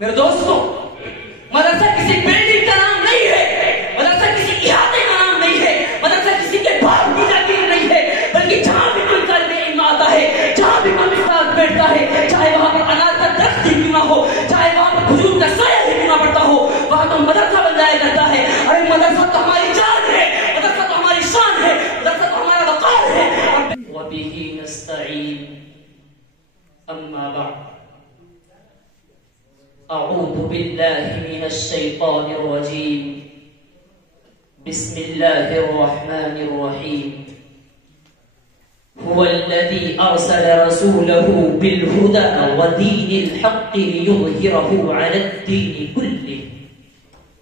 میرے دوستوں، مدرسہ کسی بلڈنگ کا نام نہیں ہے، مدرسہ کسی احاطے کا نام نہیں ہے، مدرسہ کسی کے باغ کی جاگیر نہیں ہے، بلکہ جہاں بھی کوئی طالب علم آتا ہے، جہاں بھی کوئی استاد بیٹھتا ہے، چاہے وہاں پر انار کا درخت ہی کیوں نہ ہو، چاہے وہاں پر کھجور کا سایہ ہی کیوں نہ پڑتا ہو، وہاں تو مدرسہ بن جایا کرتا ہے۔ ارے مدرسہ تو ہماری جان ہے، مدرسہ تو ہماری شان ہے، مدرسہ تو ہمارا وقار ہے۔ وَبِهِ نَسْتَعِينُ أَمَّا بَعْدُ أعوذ بالله من الشيطان الرجيم بسم الله الرحمن الرحيم هو الذي أرسل رسوله بالهدى ودين الحق ليظهره على الدين كله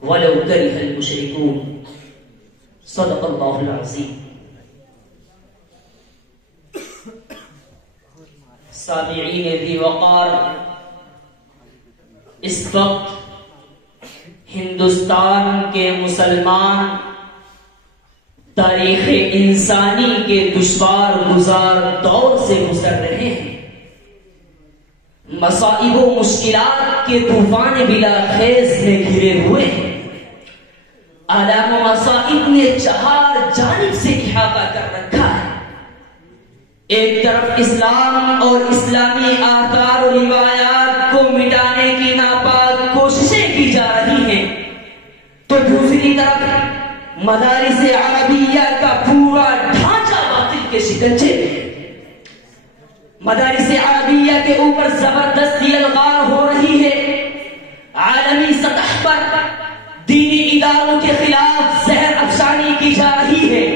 ولو كره المشركون صدق الله العظيم۔ سامعین ذی وقار، اس وقت ہندوستان کے مسلمان تاریخ انسانی کے دشوار گزار دور سے گزر رہے ہیں۔ مصائب و مشکلات کے طوفان بلا خیز میں گھرے ہوئے ہیں۔ آلام و مصائب نے چہار جانب سے احاطہ کر رکھا ہے۔ ایک طرف اسلام اور اسلامی آثار و روایات کو مٹانے کی ناپاک کوششیں کی جا رہی ہیں، تو دوسری طرف مدارس عربیہ کا پورا ڈھانچہ باطل کے شکنجے میں۔ مدارس عربیہ کے اوپر زبردستی الغار ہو رہی ہے، عالمی سطح پر دینی اداروں کے خلاف زہر افشانی کی جا رہی ہے۔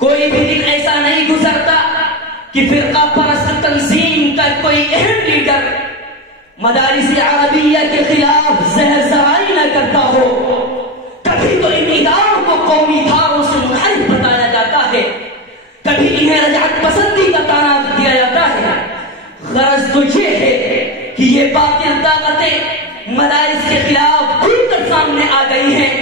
کوئی بھی دن ایسا نہیں گزرتا کہ فرقہ پرست تنظیم کا کوئی اہم لیڈر مدارس عربیہ کے خلاف زہر زرائی نہ کرتا ہو۔ کبھی تو ان اداروں کو قومی دھاروں سے منحرف بتایا جاتا ہے، کبھی انہیں رجعت پسندی کا تانا دیا جاتا ہے۔ غرض تو یہ ہے کہ یہ باطل طاقتیں مدارس کے خلاف کھل کر سامنے آ گئی ہیں،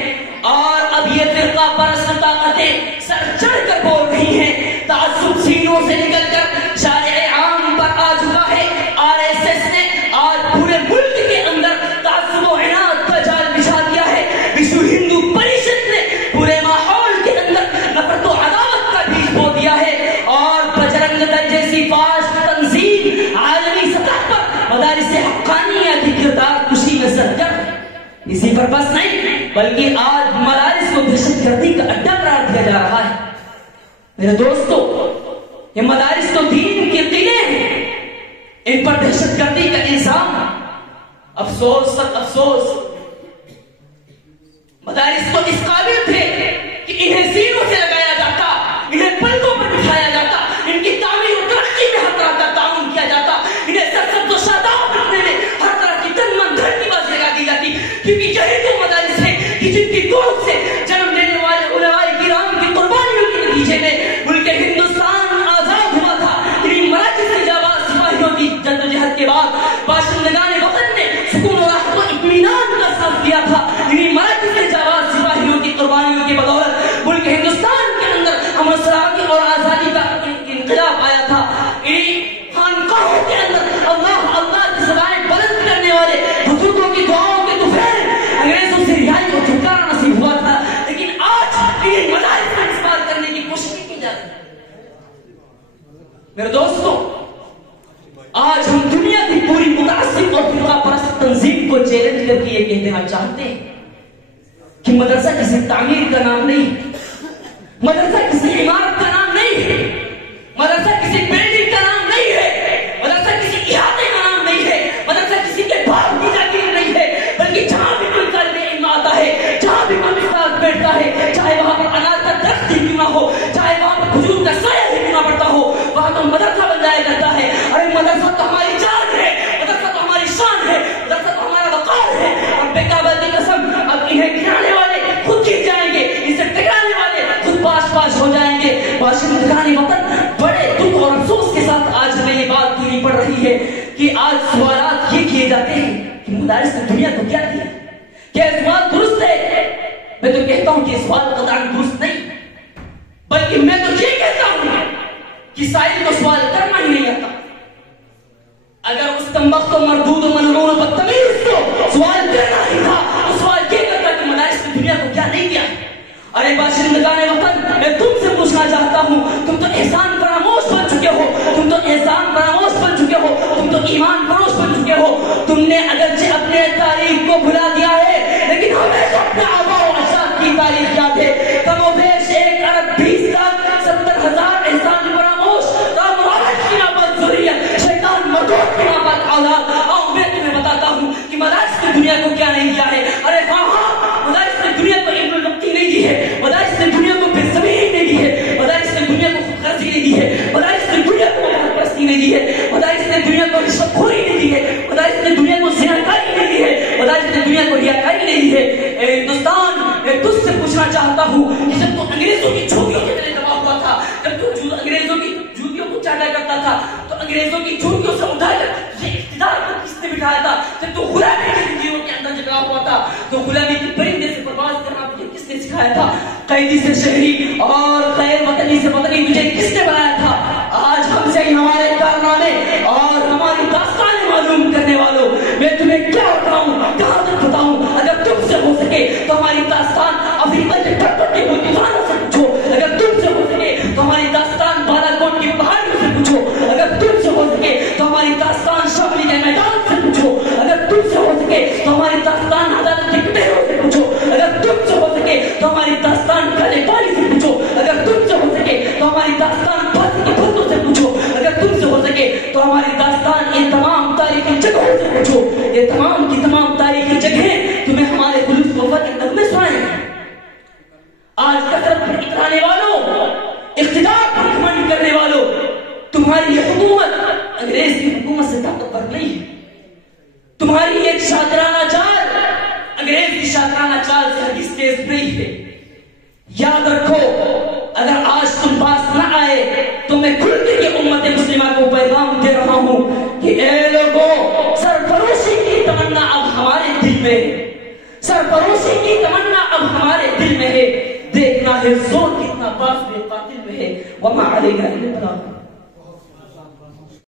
اور اب یہ فرقہ پرست طاقتیں سر چڑھ کر بول رہی ہیں۔ تعصب سینوں سے نکل کر شارع عام پر آ چکا ہے۔ آر ایس ایس نے آج پورے ملک کے اندر تعصب و عناد کا جال بچھا دیا ہے۔ وشو ہندو پریشد نے پورے ماحول کے اندر نفرت و عداوت کا بیج بو دیا ہے، اور بجرنگ دل جیسی فاسد تنظیم عالمی سطح پر مدارس حقانیہ کی کردار کشی میں سرگرم۔ اسی پر بس نہیں، بلکہ آج مدارس کو دہشت گردی کا اڈا قرار دیا جا رہا ہے۔ میرے دوستو، یہ مدارس تو دین کے قلعے ہیں، ان پر دہشت گردی کا الزام۔ افسوس سب افسوس، مدارس تو اس قابل تھے کہ انہیں سینوں سے لگایا جاتا، انہیں پلکوں پر بٹھایا جاتا، ان کی تعمیر و ترقی میں ہر طرح کا تعاون کیا جاتا، انہیں سرسبز و شاداب رکھنے میں ہر طرح کی تن من دھن کی بات لگا دی جاتی، کیونکہ یہی تو مدارس ہیں کہ جن کی دولت سے جنم لینے والے علماء کرام کی قربانیوں کے نتیجے میں ملک ہندوستان آزاد ہوا تھا۔ انہیں مراکز کے جانباز سپاہیوں کی جدوجہد کے بعد باشندگان وطن نے سکون و راحت و اطمینان کا ساتھ دیا تھا۔ انہیں مراکز کے جانباز سپاہیوں کی قربانیوں کی بدولت ملک ہندوستان کے اندر امن و سلامتی اور آزادی کا انقلاب آیا تھا۔ انہیں خانقاہوں کے اندر اللہ اللہ کی صدائیں بلند کرنے والے بزرگوں کی دعاؤں کے طفیل انگریزوں سے رہائی کو چھٹکارا نصیب ہوا تھا، لیکن آج انہیں مدارس میں اس بات کرنے کی کوشش کی جاتی ہے۔ میرے دوستو، آج ہم دنیا کی پوری متعصب اور فرقہ پرست تنظیم کو چیلنج کر کے یہ کہنا چاہتے ہیں کہ مدرسہ کسی تعمیر کا نام نہیں، مدرسہ کسی عمارت کا نام نہیں ہے، مدرسہ کسی بلڈنگ کا نام نہیں ہے، مدرسہ کسی احاطے کا نام نہیں ہے، مدرسہ کسی کے باغ کی جاگیر نہیں ہے، بلکہ جہاں بھی کوئی طالب علم آتا ہے، جہاں بھی کوئی استاد بیٹھتا ہے، چاہے وہاں پر انار کا درخت ہی کیوں نہ ہو، چاہے وہاں پر کھجور کا سایہ ہی کیوں نہ پڑتا ہو، وہاں تو مدرسہ بن جایا کرتا ہے۔ ارے مدرسہ تو ہماری جان ہے، مدرسہ تو ہماری شان ہے، مدرسہ تو ہمارا وقار ہے۔ اور بے کعبہ کی قسم، اب انہیں گرانے والے خود گر جائیں گے، اسے ٹکرانے والے خود پاش ہو جائیں گے۔ باشندگان وطن بڑے دکھ اور افسوس کے ساتھ آج ہمیں یہ بات پوری پڑ رہی ہے کہ آج سوالات یہ کیے جاتے ہیں کہ مدارس نے دنیا کو کیا دیا؟ کیا سوال درست ہے؟ میں تو کہتا ہوں کہ سوال قطعاً درست نہیں، بلکہ میں تو یہ کہتا ہوں کہ سائل کو سوال کرنا ہی نہیں آتا۔ اگر اس کمبخت و مردود و ملعون و بدتمیز کو رہی ہے. اے ہندوستان، میں تجھ سے پوچھنا چاہتا ہوں کہ جب تو انگریزوں کی جھوٹیوں کے تلے دبا ہوا تھا، جب تو انگریزوں کی جھوٹیوں کو چاٹا کرتا تھا، تو انگریزوں کی جھوٹیوں سے اٹھا کر تجھے اقتدار پر کس نے بٹھایا تھا؟ جب تو غلامی کی زندگیوں کے اندر جگڑا ہوا تھا، تو غلامی کے پرندے سے پرواز کرنا تجھے کس نے سکھایا تھا؟ قیدی سے شہری اور غیر وطنی سے وطنی تجھے کس نے بنایا تھا؟ آج ہم سے ہمارے کارنامے اور ہماری داستانیں معلوم کرنے والوں، میں تمہیں کیا بتاؤں، کہاں تک بتاؤں؟ اگر تم سے ہو سکے تو ہماری داستان افریقہ کے ٹکٹ کے بلدانوں سے پوچھو، اگر تم سے ہو سکے تو ہماری داستان بالاکوٹ کی پہاڑیوں سے پوچھو، اگر تم سے ہو سکے تو ہماری داستان شملی کے میدان سے پوچھو، اگر تم سے ہو سکے تو ہماری داستان عدالت کے کٹہروں سے پوچھو، اگر تم سے ہو سکے تو ہماری داستان کالے پانی سے پوچھو، اگر تم سے ہو سکے تو ہماری داستان پھانسی کے پھندوں سے پوچھو، اگر تم سے ہو سکے تو ہماری داستان ان تمام تاریخی جگہوں سے پوچھو. یہ تمام کی تمام تاریخی جگہیں تمہیں ہمارے خلوص وفا کے نغمے سنائیں. آج کثرت پر اترانے والوں، اقتدار پر گھمنڈ کرنے والوں، تمہاری یہ حکومت انگریز کی حکومت سے طاقتور نہیں ہے. تمہاری ایک شاطرانہ چال انگریز کی شاطرانہ چال سے ہرگز تیز نہیں ہے. یاد رکھو، اگر آج تم پاس نہ آئے تو میں کھل کے یہ امت مسلمہ کو پیغام دے رہا ہوں کہ اے لوگوں، سرفروشی کی تمنا اب ہمارے دل میں ہے، سرفروشی کی تمنا اب ہمارے دل میں ہے. دیکھنا ہے زور کتنا باز بے قاتل میں ہے. وما علینا الا البلاغ.